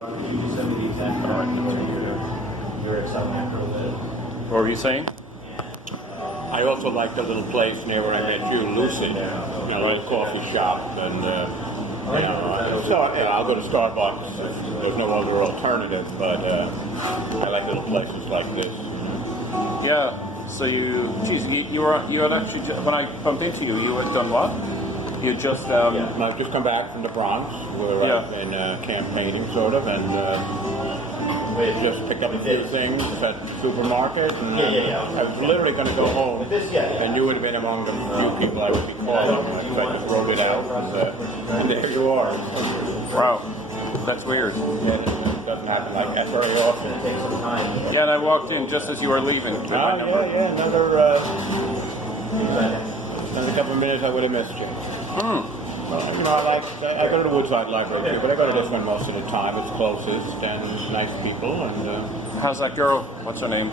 What were you saying? I also like the little place near where I met you, Lucy. You know, a little coffee shop, and I'll go to Starbucks if there's no other alternative. But I like little places like this. Yeah. So you had actually when I bumped into you, you had done what? You had just I've just come back from the Bronx, where I've been campaigning, sort of, and just picked up a few things at the supermarket. And I was literally going to go home, and you would have been among the few people I would be calling. So I just wrote it out, and there you are. Wow, that's weird. It doesn't happen like that very often. Yeah, and I walked in just as you were leaving. Another couple of minutes, I would have missed you. Well, you know, I go to the Woodside Library too, but I go to this one most of the time. It's closest and nice people. And how's that girl? What's her name?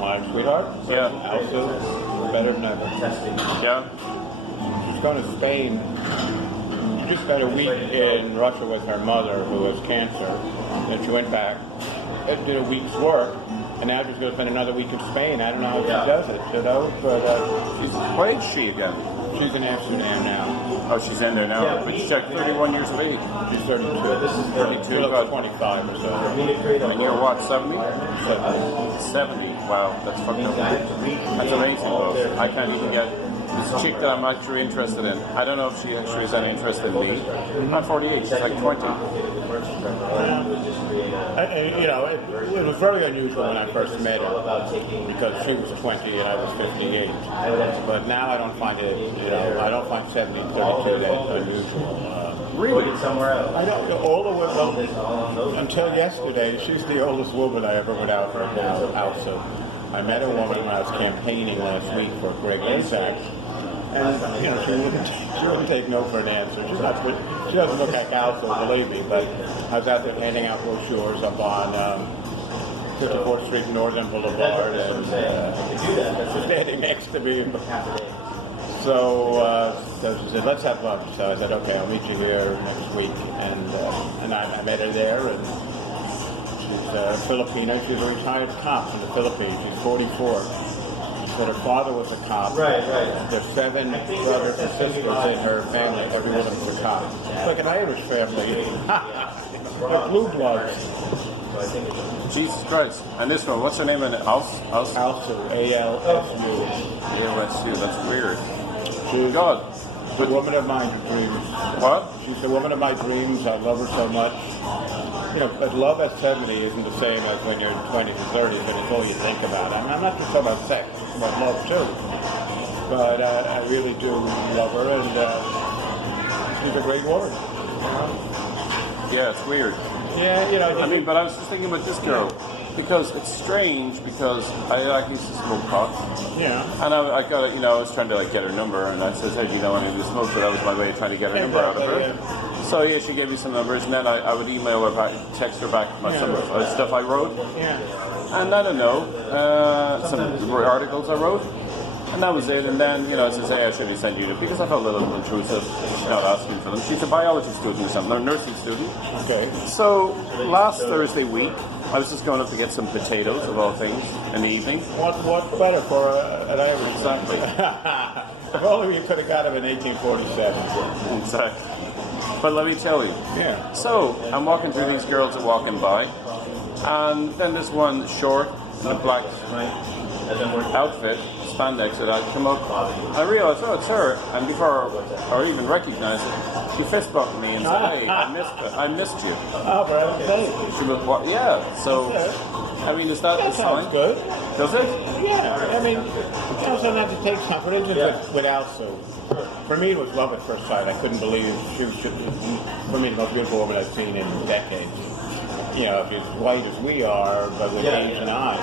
My sweetheart. Yeah. Also, better than ever. Yeah. She's going to Spain. She just spent a week in Russia with her mother, who has cancer. Then she went back, did a week's work, and now she's going to spend another week in Spain. I don't know how she does it, you know. But What age is she again? she's in Amsterdam now. Oh, she's in there now. But she's like 31 years of age. She's 32. 32, She'll look about 25 or so. And you're what, 70? 70. 70. Wow, that's fucking up. That's amazing, though. I can't even get this chick that I'm actually interested in. I don't know if she actually is any interest in me. I'm 48. She's like 20. It was very unusual when I first met her because she was 20 and I was 58. But now I don't find it, I don't find 70 and 32 that unusual. Really? I don't know, all the women, until yesterday, she's the oldest woman I ever went out with now, also. I met a woman when I was campaigning last week for Greg Isaac. And she wouldn't take no for an answer. She doesn't look like Alpha, believe me. But I was out there handing out brochures up on 54th Street, Northern Boulevard, and she's standing next to me. So she said, "Let's have lunch." So I said, "Okay, I'll meet you here next week." And I met her there, and she's Filipino. She's a retired cop from the Philippines. She's 44. But her father was a cop. Right. There's 7 brothers and sisters in her family. Every one of them's a cop. It's like an Irish family. They're blue bloods. Jesus Christ. And this one, what's her name? Alsu, A-L-S-U. A-O-S-U. That's weird. She's God. a woman of my dreams. What? She's a woman of my dreams. I love her so much. But love at 70 isn't the same as when you're in 20s and 30s, and it's all you think about. I'm not just talking about sex, it's about love too. But I really do love her, and she's a great woman. Yeah, it's weird. Yeah, I mean, but I was just thinking about this girl. Because it's strange, because I used to smoke pot. Yeah. And I got it, I was trying to get her number, and I said, "Hey, do you know any of the smoke?" So that was my way of trying to get her number out of her. Yeah. So she gave me some numbers, and then I would email her back, text her back some stuff I wrote. Yeah. And I don't know, some articles I wrote. And that was it. And then, it says, "Hey, I should have sent you to," because I felt a little intrusive. She's not asking for them. She's a biology student or something, or a nursing student. Okay. So last Thursday week, I was just going up to get some potatoes, of all things, in the evening. What's better for an Irish? Exactly. If only you could have got him in 1847. Exactly. But let me tell you. Yeah. So I'm walking through, these girls are walking by, and then there's one short in a black outfit, spandex, that I'd come up. I realized, oh, it's her. And before I even recognized it, she fist bumped me and said, "Hey, I missed you." Oh, for heaven's sake. She was, yeah. So, I mean, is that the sign? Sounds good. Does it? Yeah, I mean, you also have to take some. For instance, with Alsu, for me it was love at first sight. I couldn't believe she was, for me, the most beautiful woman I've seen in decades. She's as white as we are, but with Asian eyes,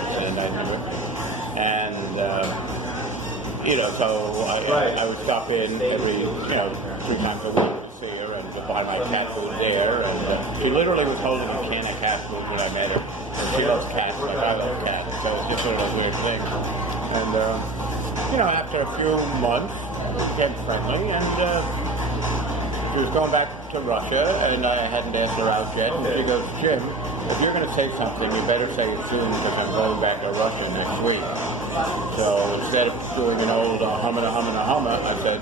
so I would stop in every, 3 times a week to see her and to buy my cat food there. And she literally was holding a can of cat food when I met her. And she loves cats like I love cats, so it's just one of those weird things. And, after a few months, we became friendly, and she she was going back to Russia, and I hadn't asked her out yet. And she goes, Jim, if you're going to say something, you better say it soon because I'm going back to Russia next week. So instead of doing an old humma, I said,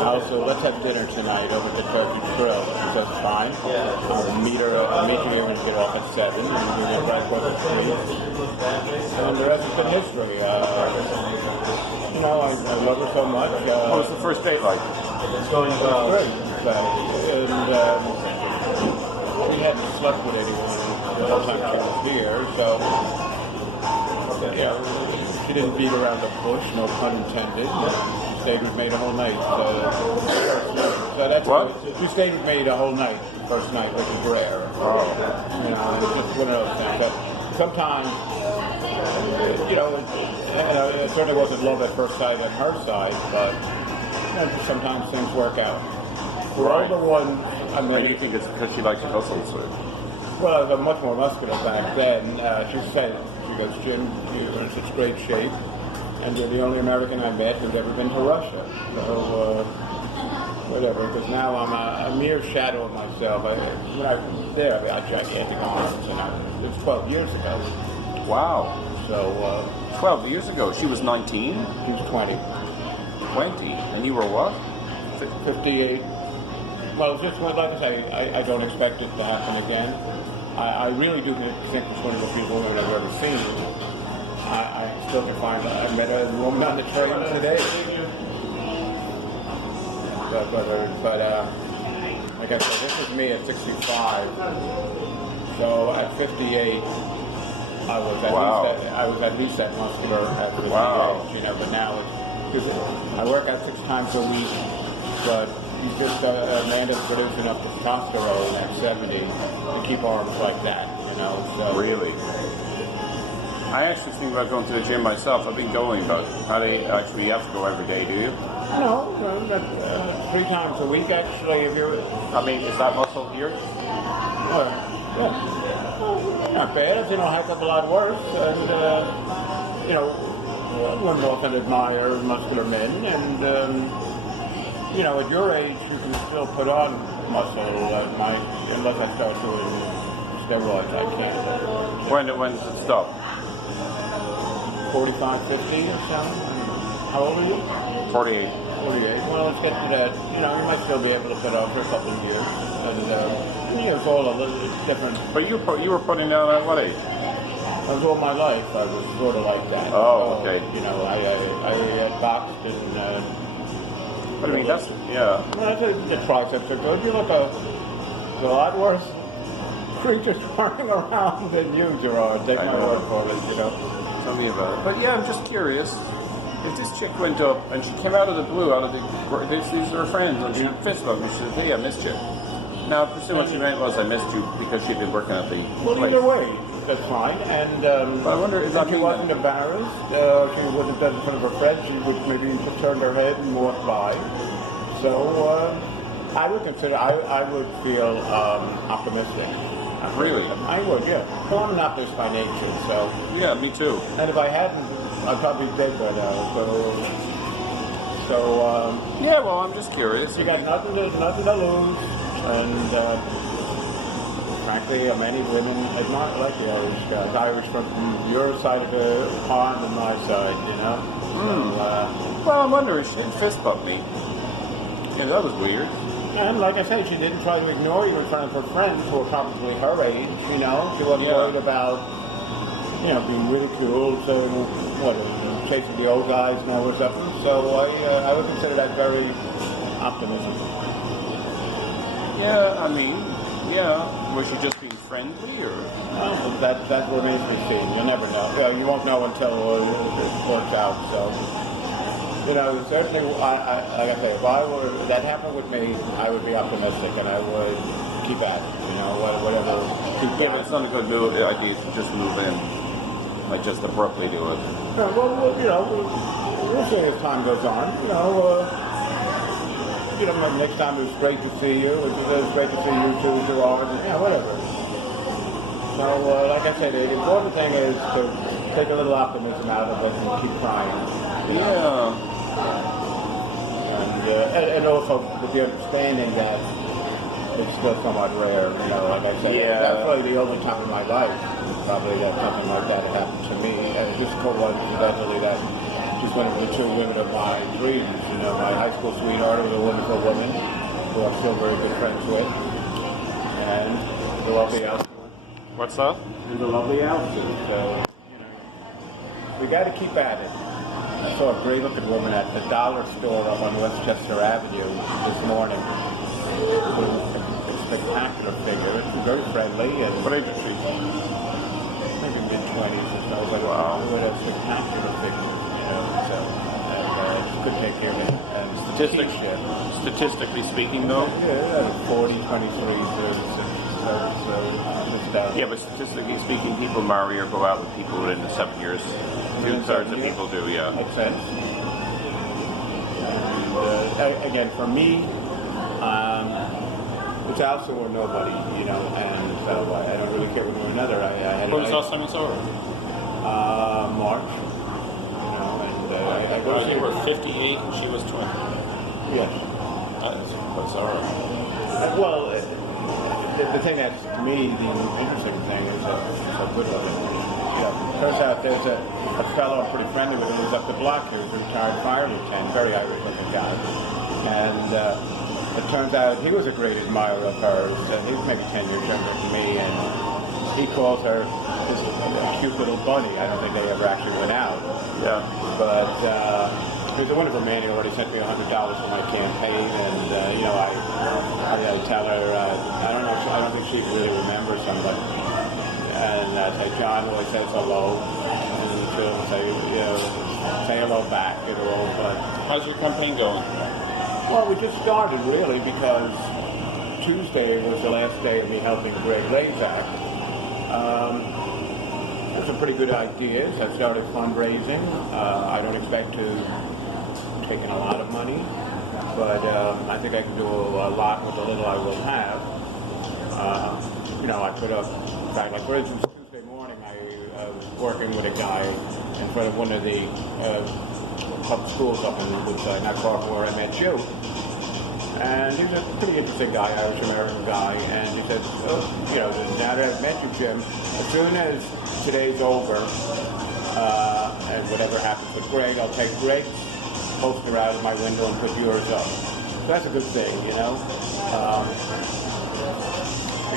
also, let's have dinner tonight over at the Turkish Grill. She says, fine. I'll meet you here when you get off at 7, and we'll get breakfast at 3. And the rest has been history. You know, I love her so much. What was the first date like? It's going well. Great, in fact. And she hadn't slept with anyone the whole time she was here, so yeah, she didn't beat around the bush, no pun intended. She stayed with me the whole night. So that's what? She stayed with me the whole night, first night, which is rare. Oh. You know, it's just one of those things. But sometimes, you know, it certainly wasn't love at first sight on her side, but sometimes things work out. For all the ones I Why do you met, think it's because she likes to hustle? So? well, I was much more muscular back then. She said, she goes, Jim, you're in such great shape, and you're the only American I met who's ever been to Russia. So, whatever, because now I'm a mere shadow of myself. When I was there, I had gigantic arms, and it was 12 years ago. Wow. So, 12 years ago. She was 19? he was 20. 20. And you were what? 58. Well, just like I say, I don't expect it to happen again. I really do think it's one of the people that I've ever seen. I still can find I met a woman on the train today. But like I said, this is me at 65. So at 58, I was at least that muscular at 58. Wow. You know, but now it's because I work out 6 times a week, but he's just a man that's produced enough testosterone at 70 to keep arms like that, you know. So. Really? I actually think about going to the gym myself. I've been going, but you have to go every day, do you? No, 3 times a week actually. If you're, I mean, is that muscle here? yeah, not bad. I've seen a heck of a lot worse, and you know, women often admire muscular men, and you know, at your age, you can still put on muscle. Unless I start doing steroids, I can't. When does it stop? 45, 50 or something. How old are you? 48. 48. Well, let's get to that. You know, you might still be able to put on for a couple of years. And, you know, it's all a little different. But you were putting down at what age? That was all my life. I was sort of like that. Oh, so, okay. You know, I boxed and... But I mean, that's, yeah. Well, the triceps are good. You look a lot worse creatures running around than you, Gerard. Take I my know. word for it, you know. Tell me about it. But yeah, I'm just curious. If this chick went up and she came out of the blue, these are her friends, and she fist bumped me, she said, hey, I missed you. Now, I presume what she meant was I missed you because she'd been working at the Well, place. either way, that's fine. And But I wonder, is that she mean wasn't that- embarrassed. She wasn't done in front of her friends. She would maybe turn her head and walk by. So I would consider, I would feel optimistic. Really? I would, yeah. Well, I'm an optimist by nature, so. Yeah, me too. And if I hadn't, I'd probably be dead by now. So Yeah, well, I'm just curious. you got nothing to lose, and frankly, many women admire like the Irish guys. Irish from your side of the pond and my side, you know. So, Well, I'm wondering, she didn't fist bump me. Yeah, that was weird. and like I said, she didn't try to ignore you in front of her friends who were probably her age. You know, she wasn't Yeah. worried about, you know, being ridiculed, saying what, chasing the old guys now or something. So I would consider that very optimism. Yeah, I mean, yeah. Was she just being friendly, or? Well, that remains to be seen. You'll never know. You know, you won't know until it works out. So, you know, certainly, like I say, if that happened with me, I would be optimistic and I would keep at it. You know, whatever. Yeah, but it's not a good idea to just move in, like just abruptly do it. Yeah, well, you know, we'll see as time goes on. You know, next time it was great to see you. It was great to see you too, Gerard. Yeah, whatever. So, like I said, the important thing is to take a little optimism out of it and keep trying. Yeah. And also with the understanding that it's still somewhat rare. You know, like I said, Yeah. that's probably the only time in my life probably that something like that had happened to me. And it just coincidentally that she's one of the two women of my dreams. You know, my high school sweetheart was a wonderful woman who I'm still very good friends with, and the lovely Elsie. What's that? And the lovely Elsie. So, you know, we got to keep at it. I saw a great-looking woman at the dollar store up on Westchester Avenue this morning. With a spectacular figure. She's very friendly and What age is she? maybe mid-20s or so, but Wow. with a spectacular figure, you know. So, and she could take care of it. And Statistically speaking, though. Yeah, 40, 23, 36. So just down. Yeah, but statistically speaking, people marry or go out with people within the 7 years. 2/3 of people do, yeah. Makes sense. And again, for me, it's also or nobody, you know, and so I don't really care one way or another. When was the last time you saw her? March, you know, and I go You to were 58 and she was 20. yes. That is bizarre. Well, the thing that's to me the interesting thing is that she's so good looking. You know, turns out there's a fellow I'm pretty friendly with who lives up the block here. He's a retired fire lieutenant, very Irish looking guy, and it turns out he was a great admirer of hers. He's maybe 10 years younger than me, and he calls her this cute little bunny. I don't think they ever actually went out, Yeah. but. He's a wonderful man. He already sent me $100 for my campaign, and you know, I tell her I don't think she really remembers him, but and I say John always says hello, and she'll say say hello back, you know. But How's your campaign going? well, we just started really because Tuesday was the last day of me helping Greg Lazak. There's some pretty good ideas. I started fundraising. I don't expect to take in a lot of money, but I think I can do a lot with the little I will have. You know, I put up, like for instance, Tuesday morning I was working with a guy in front of one of the public schools up in Woodside, not far from where I met you. And he's a pretty interesting guy, Irish-American guy, and he said, you know, now that I've met you, Jim, as soon as today's over, and whatever happens with Greg, I'll take Greg's poster out of my window and put yours up. So that's a good thing, you know.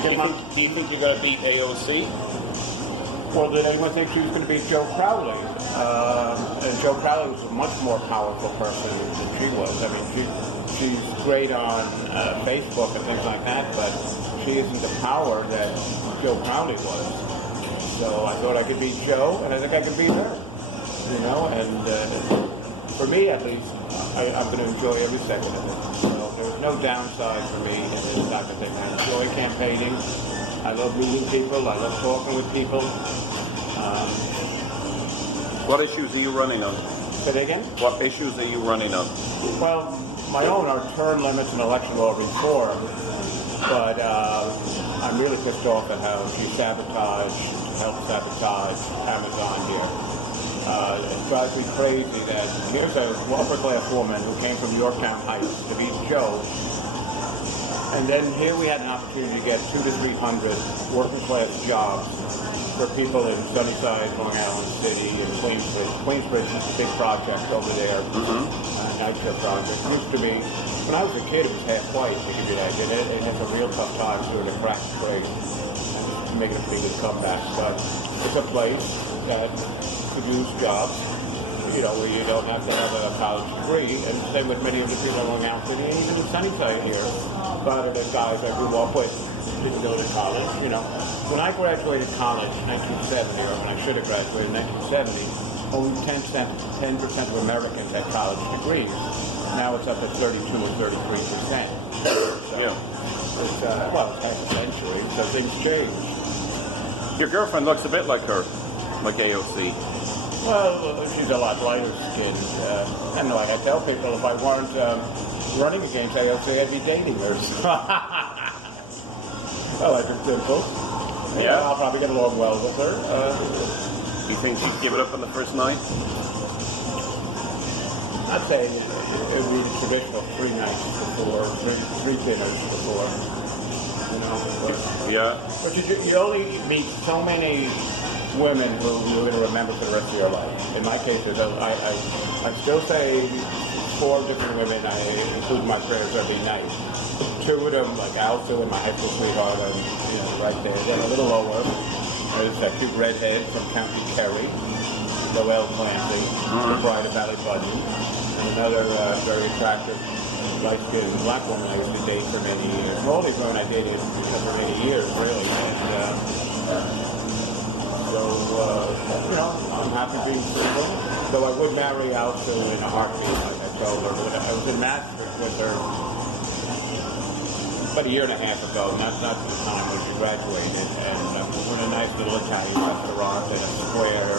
Do you think you're going to beat AOC? Well, did anyone think she was going to beat Joe Crowley? And Joe Crowley was a much more powerful person than she was. I mean, she's great on Facebook and things like that, but she isn't the power that Joe Crowley was. So I thought I could beat Joe, and I think I could beat her. You know, and for me at least, I'm going to enjoy every second of it. So there's no downside for me in this type of thing. I enjoy campaigning. I love meeting people. I love talking with people. What issues are you running on? Say that again? What issues are you running on? Well, my own are term limits and election law reform, but I'm really pissed off at how she helped sabotage Amazon here. It drives me crazy that here's a upper-class woman who came from Yorktown Heights to beat Joe, and then here we had an opportunity to get 200 to 300 working-class jobs for people in Sunnyside, Long Island City, and Queensbridge. Queensbridge is a big project over there, night shift project. It used to be, when I was a kid, it was half white, to give you that. And it's a real tough time doing a crack trade and making a pretty good comeback. But it's a place that produces jobs, you know, where you don't have to have a college degree. And same with many of the people in Long Island City, and even in Sunnyside here. A lot of the guys I grew up with didn't go to college, you know. When I graduated college in 1970, or when I should have graduated in 1970, only 10% of Americans had college degrees. Now it's up at 32 or 33%. So Yeah. it's, well, it's half a century, so things change. Your girlfriend looks a bit like her, like AOC. Well, she's a lot lighter skinned. I know I tell people if I weren't running against AOC, I'd be dating her. I like her dimples. Yeah. I'll probably get along well with her. Do you think she'd give it up on the first night? I'd say it would be the traditional 3 nights before, three dinners before. you know. Yeah. But you only meet so many women who you're going to remember for the rest of your life. In my case, I still say 4 different women. I include my prayers every night. 2 of them, like Alsu and my high school sweetheart, and right there. Then a little lower, there's that cute redhead from County Kerry, Noelle Clancy, the bride of Valley Budden, and another very attractive, light-skinned black woman I used to date for many years. All these women I dated for many years, really. And I'm happy being single. Though I would marry Alsu in a heartbeat, like I told her. I was in Maastricht with her about a year and a half ago, not the time when she graduated, and we were in a nice little Italian restaurant in a square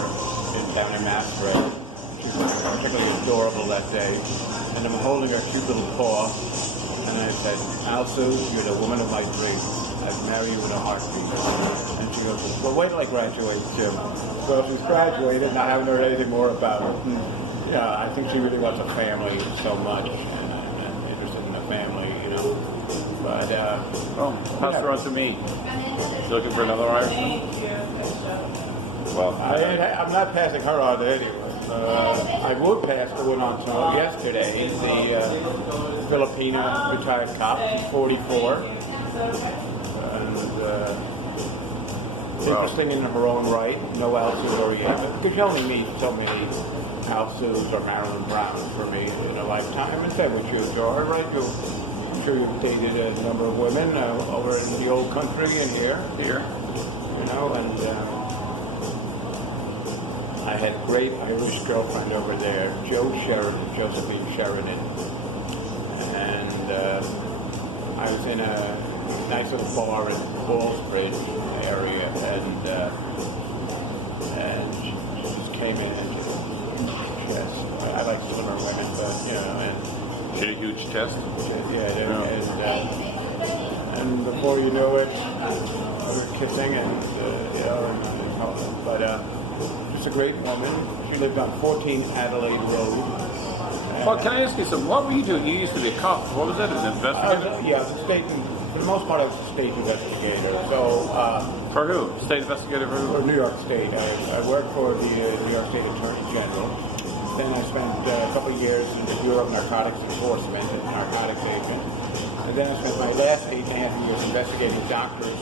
down in Maastricht. She was particularly adorable that day, and I'm holding her cute little paw, and I said, Alsu, you're the woman of my dreams. I'd marry you in a heartbeat. And she goes, well, wait till I graduate, Jim. So she's graduated, and I haven't heard anything more about her. Yeah, I think she really wants a family so much, and I'm interested in a family, you know. But, pass her on to me. Looking for another Irishman? Well, I'm not passing her on to anyone. I would pass the one on to yesterday, the Filipina retired cop, 44. Interesting in her own right, no Alsu Noriega, because you only meet so many Alsus or Marilyn Browns for me in a lifetime. And same with you, George, right? I'm sure you've dated a number of women over in the old country and here. You know, and I had a great Irish girlfriend over there, Josephine Sheridan. And I was in a nice little bar in Ballsbridge area, and she just came in and just, I like slimmer women, but and she had a huge chest. And before you know it, we were kissing, but just a great woman. She lived on 14 Adelaide Road. Well, can I ask you something? What were you doing? You used to be a cop. What was that? An investigator? For the most part, I was a state investigator. So, for who? State investigator for who? For New York State. I worked for the New York State Attorney General. Then I spent a couple of years in the Bureau of Narcotics Enforcement as a narcotics agent. And then I spent my last 8.5 years investigating doctors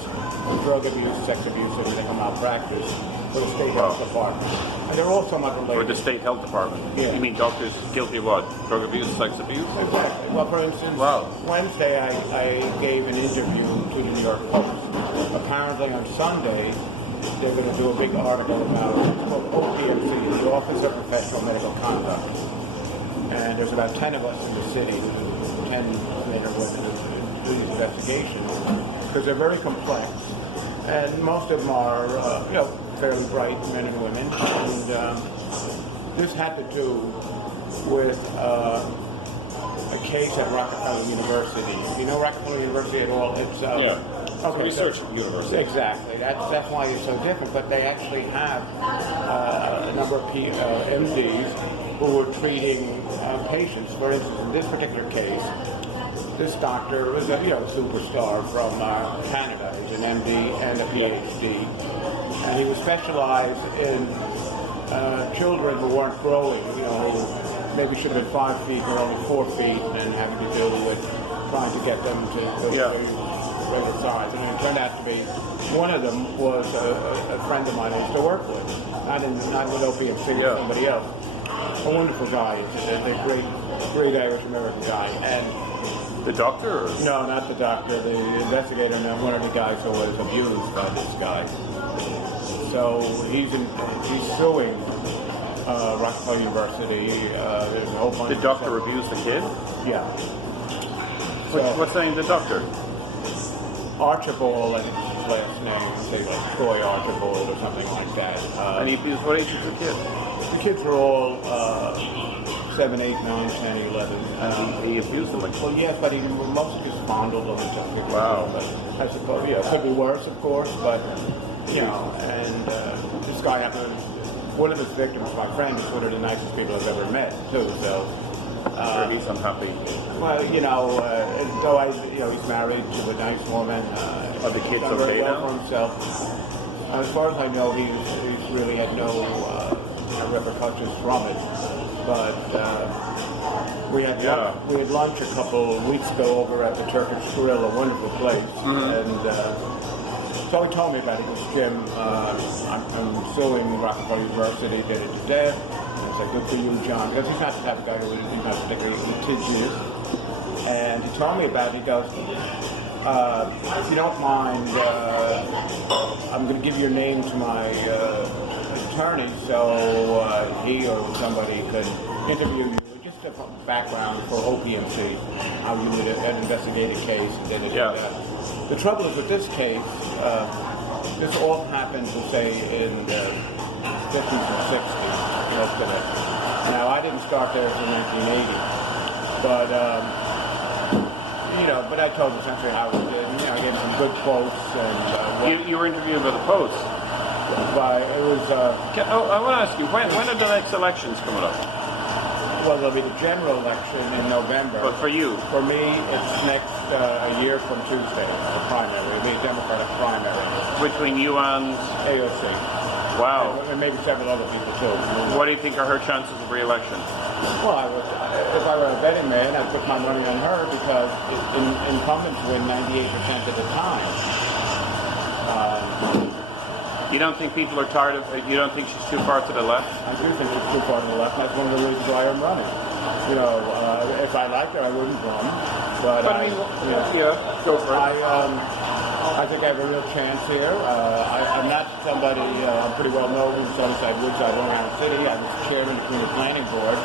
for drug abuse, sex abuse, and medical malpractice for the State Health Department. And they're all somewhat related. For the State Health Department? Yeah. You mean doctors guilty of what? Drug abuse, sex abuse? Exactly. Well, for instance, Wednesday I gave an interview to the New York Post. Apparently on Sunday, they're going to do a big article about what's called OPMC, the Office of Professional Medical Conduct. And there's about 10 of us in the city, 10 men or women who do these investigations, because they're very complex. And most of them are, fairly bright men and women. And this had to do with a case at Rockefeller University. You know Rockefeller University at all? It's Okay, research university. Exactly. That's why it's so different. But they actually have a number of MDs who were treating patients. For instance, in this particular case, this doctor was a superstar from Canada. He's an MD and a PhD, and he was specialized in children who weren't growing. Who maybe should have been 5 feet or only 4 feet, and having to deal with trying to get them to go to regular size. And it turned out to be one of them was a friend of mine I used to work with, not with OPMC, somebody else. A wonderful guy, a great Irish American guy, and. The doctor? Or? No, not the doctor. The investigator, one of the guys who was abused by this guy. So he's suing Rockefeller University. There's a whole bunch. The doctor abused the kid? Yeah. What's the name of the doctor? Archibald, I think is his last name. Say like Troy Archibald or something like that. And he abused what age was the kid? The kids were all 7, 8, 9, 10, 11. He abused them? Well, yes, but he mostly just fondled them and stuff. Wow. But I suppose, it could be worse, of course, but, and this guy happened, one of his victims, my friend, is one of the nicest people I've ever met, too, so Or he's unhappy. Well, though he's married to a nice woman. Are the kids done very okay well now? for himself. As far as I know, he's really had no repercussions from it. But we had lunch a couple of weeks ago over at the Turkish Grill, a wonderful place, and so he told me about it. He goes, Jim, I'm suing Rockefeller University, did it to death. And I said, good for you, John, because he's not the type of guy who's not particularly litigious. And he told me about it. He goes, if you don't mind, I'm going to give your name to my attorney so he or somebody could interview you. Just a background for OPMC, how you would investigate a case. And the trouble is with this case, this all happened, we'll say, in the 50s and 60s, most of it. Now, I didn't start there until 1980, but but I told essentially how it did. I gave him some good quotes. And You were interviewed by the Post. It was. I want to ask you, when are the next elections coming up? Well, there'll be the general election in November. But for you? For me, it's next a year from Tuesday, the primary. It'll be a Democratic primary. Between you and AOC. Wow. And maybe several other people too. What do you think are her chances of re-election? Well, if I were a betting man, I'd put my money on her because incumbents win 98% of the time. You don't think people are tired of? You don't think she's too far to the left? I do think she's too far to the left. And that's one of the reasons why I'm running. If I liked her, I wouldn't run. But go for it. I think I have a real chance here. I'm not somebody. I'm pretty well known in Sunnyside, Woodside, Long Island City. I was chairman of the Community Planning Board.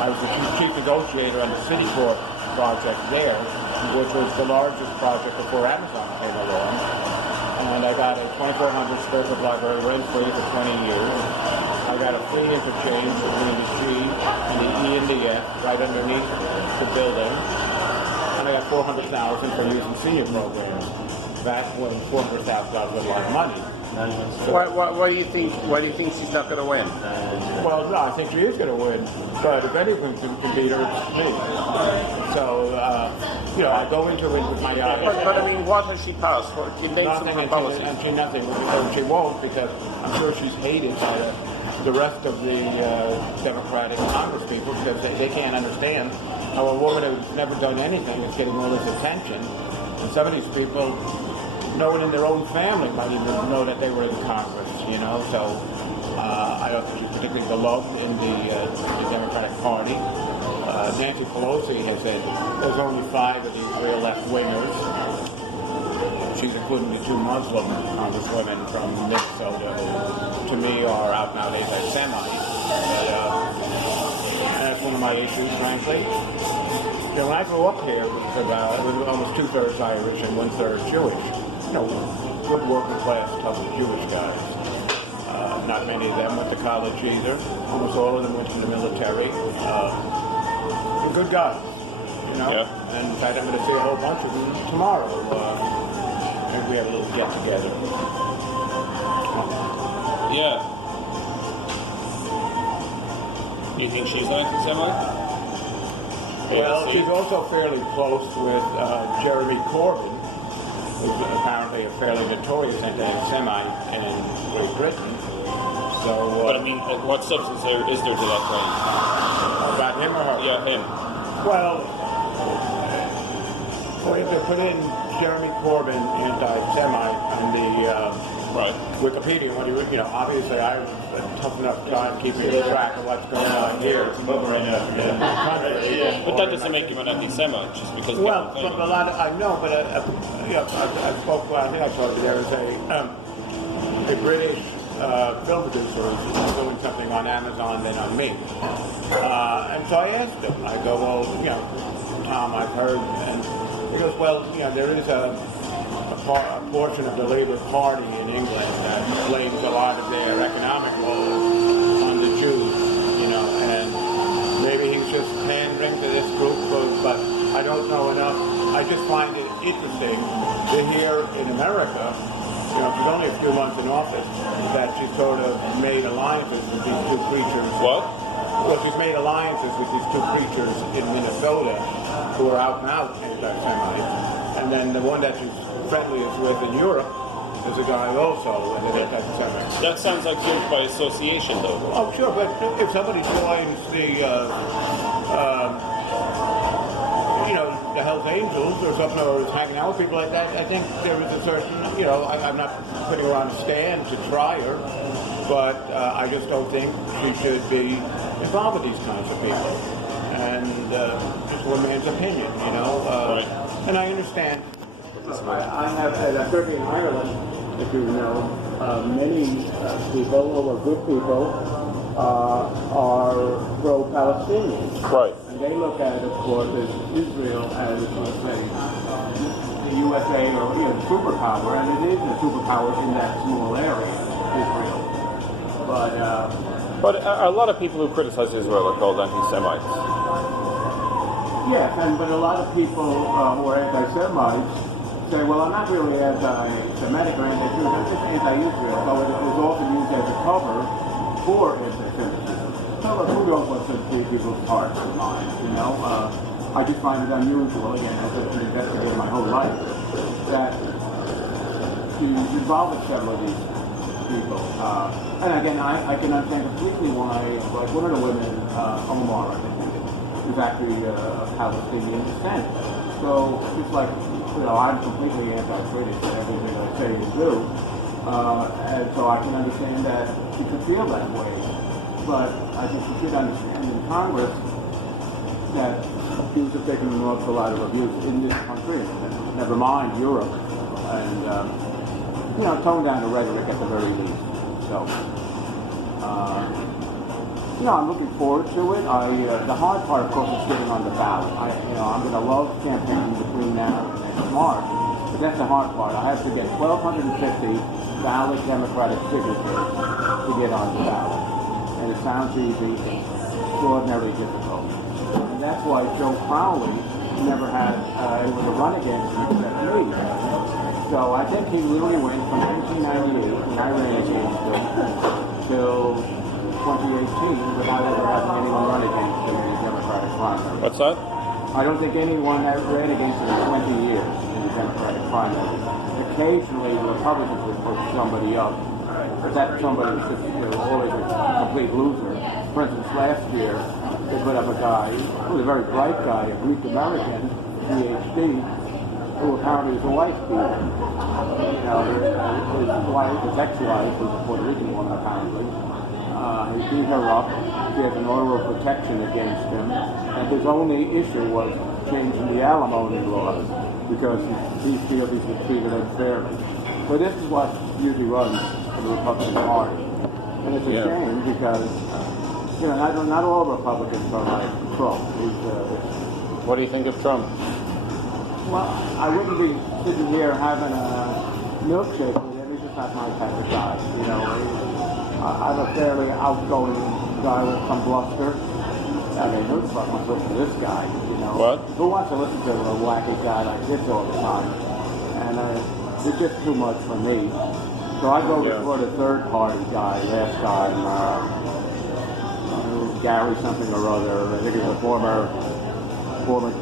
I was the chief negotiator on the City Court project there, which was the largest project before Amazon came along. And I got a 2,400 square foot library rent-free for 20 years. I got a free interchange between the G and the E and the F right underneath the building. And I got $400,000 for using senior programs. Back when $400,000 was a lot of money. Why do you think? Why do you think she's not going to win? Well, no, I think she is going to win. But if anyone can beat her, it's me. So, I go into it with my eyes. But I mean, what has she passed? Nothing, and she won't, because I'm sure she's hated by the rest of the Democratic Congress people, because they can't understand how a woman who's never done anything is getting all this attention. And some of these people, no one in their own family might even know that they were in Congress, So I don't think she's particularly beloved in the Democratic Party. Nancy Pelosi has said there's only 5 of these real left-wingers. She's including the 2 Muslim congresswomen from Minnesota who, to me, are out-and-out anti-Semites. And that's one of my issues, frankly. When I grew up here, it was almost 2/3 Irish and 1/3 Jewish. Good working-class, tough Jewish guys. Not many of them went to college either. Almost all of them went to the military. They're good guys, Yeah. And in fact, I'm going to see a whole bunch of them tomorrow. Maybe we have a little get-together. Yeah. You think she's an anti-Semite? Well, she's also fairly close with Jeremy Corbyn, who's apparently a fairly notorious anti-Semite in Great Britain. So, But I mean, what substance is there to that claim? about him or her? Yeah, him. Well, if they put in Jeremy Corbyn anti-Semite on the Right. Wikipedia, obviously I have a tough enough time keeping track of what's going on here in the country. But that doesn't make him an anti-Semite just because. Well, from a lot of, I know, but I spoke. I think I told you there was a British film producer who's doing something on Amazon then on me, and so I asked him. I go, well, Tom, I've heard, and he goes, well, there is a portion of the Labour Party in England that blames a lot of their economic woes on the Jews, and maybe he's just pandering to this group, but I don't know enough. I just find it interesting to hear in America, she's only a few months in office, that she sort of made alliances with these 2 creatures. What? Well, she's made alliances with these two preachers in Minnesota who are out and out anti-Semites. And then the one that she's friendliest with in Europe is a guy also, and an anti-Semite. That sounds like guilt by association, though. Oh, sure, but if somebody joins the Hells Angels or something, or is hanging out with people like that, I think there is a certain, I'm not putting her on a stand to try her, but I just don't think she should be involved with these kinds of people. And just one man's opinion, Right. And I understand. I have, certainly in Ireland, if you know, many people who are good people are pro-Palestinian. Right. And they look at it, of course, as Israel as, let's say, the USA or the superpower, and it is a superpower in that small area, Israel. But a lot of people who criticize Israel are called anti-Semites. Yes, but a lot of people who are anti-Semites say, well, I'm not really anti-Semitic or anti-Jewish, I'm just anti-Israel. So it is often used as a cover for anti-Semitism. So look, who knows what's in people's hearts and minds, I just find it unusual, again, as I've been investigating my whole life, that to involve with several of these people. And again, I can understand completely why, like one of the women, Omar, I think, is actually of Palestinian descent. So it's like, I'm completely anti-British in everything I say and do. And so I can understand that she could feel that way. But I think you should understand in Congress that Jews have taken an awful lot of abuse in this country, never mind Europe, and tone down the rhetoric at the very least. So, I'm looking forward to it. The hard part, of course, is getting on the ballot. I'm going to love campaigning between now and next March, but that's the hard part. I have to get 1,250 valid Democratic signatures to get on the ballot. And it sounds easy, it's extraordinarily difficult. And that's why Joe Crowley never had able to run against me except me. So I think he literally went from 1998, when I ran against him, till 2018 without ever having anyone run against him in the Democratic primary. What's that? I don't think anyone has ran against him in 20 years in the Democratic primary. Occasionally the Republicans would put somebody up. But that somebody was just always a complete loser. For instance, last year they put up a guy who was a very bright guy, a Greek American, PhD, who apparently was a wife beater. His ex-wife was a Puerto Rican woman apparently. He beat her up. She has an order of protection against him. And his only issue was changing the alimony laws because he feels he's been treated unfairly. So this is what usually runs the Republican Party. And it's a shame because, not all Republicans are like Trump. What do you think of Trump? Well, I wouldn't be sitting here having a milkshake with him. He's just not my type of guy. I'm a fairly outgoing guy with some bluster. I mean, who the fuck wants to listen to this guy? What? Who wants to listen to a wacky guy like this all the time? And it's just too much for me. So I voted for the third party guy last time, Gary something or other. I think he was a former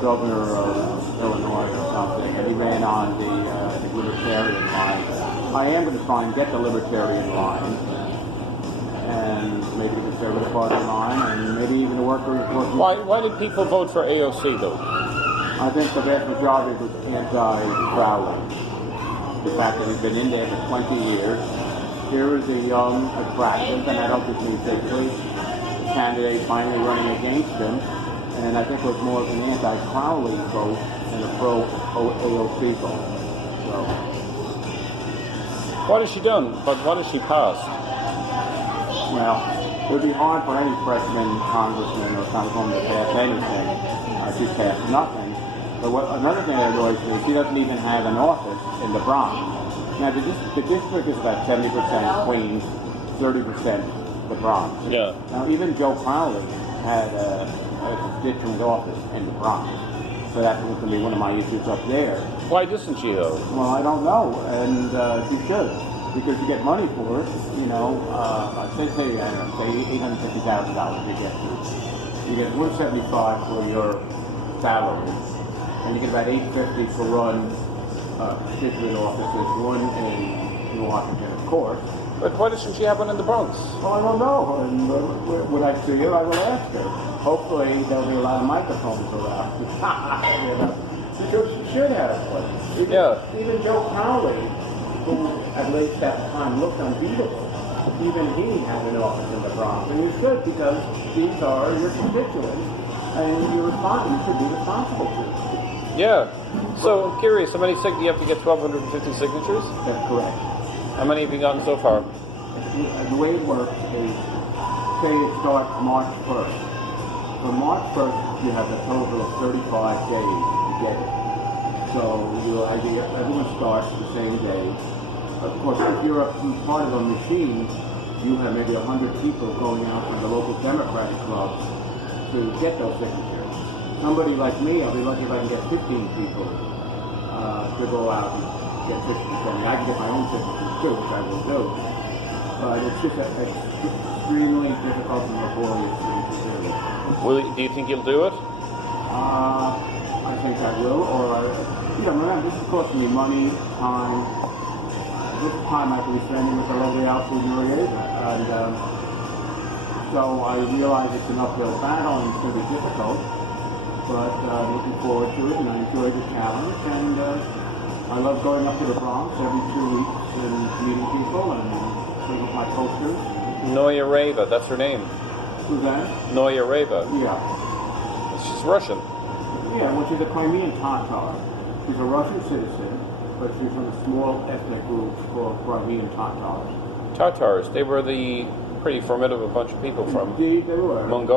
governor of Illinois or something, and he ran on the Libertarian line. I am going to try and get the Libertarian line, and maybe the Conservative Party line, and maybe even the workers. Why did people vote for AOC, though? I think the vast majority was anti-Crowley. The fact that he's been in there for 20 years. Here is a young, attractive, and I don't think he's a great candidate finally running against him. And I think it was more of an anti-Crowley vote than a pro-AOC vote. So. What has she done? But what has she passed? Well, it would be hard for any freshman congressman or congresswoman to pass anything. She's passed nothing. But another thing that annoys me is she doesn't even have an office in the Bronx. Now, the district is about 70% Queens, 30% the Bronx. Yeah. Now, even Joe Crowley had a constituent office in the Bronx. So that's going to be one of my issues up there. Why doesn't she, though? Well, I don't know, and she should. because you get money for it. You know, say I don't know, say $850,000 you get to. You get $175 for your salary, and you get about $850 to run constituent offices, one in Washington, of course. But why doesn't she have one in the Bronx? Well, I don't know. And when I see her, I will ask her. Hopefully, there'll be a lot of microphones around. You know? Because she should have one. Even Joe Crowley, who at least at the time looked unbeatable, even he had an office in the Bronx. And you should, because these are your constituents, and you should be responsible to them. Yeah. So I'm curious, how many you have to get 1,250 signatures? That's correct. How many have you gotten so far? The way it works is, say it starts March 1st. For March 1st, you have a total of 35 days to get it. So everyone starts the same day. Of course, if you're a part of a machine, you have maybe 100 people going out from the local Democratic clubs to get those signatures. Somebody like me, I'll be lucky if I can get 15 people to go out and get signatures for me. I can get my own signatures too, which I will do. But it's just extremely difficult and laborious thing to do. Do you think you'll do it? I think I will, remember, this is costing me money, time. This time I can be spending with the lovely Alfred Noriega. And so I realize it's an uphill battle and it's going to be difficult. But looking forward to it, and I enjoy the challenge. And I love going up to the Bronx every 2 weeks and meeting people and putting up my posters. Noya Reva, that's her name. Who's that? Noya Reva. Yeah. She's Russian. Yeah, well, she's a Crimean Tatar. She's a Russian citizen, but she's from a small ethnic group called Crimean Tatars. Tatars, they were the pretty formidable bunch of people from Indeed, they were. Mongolia.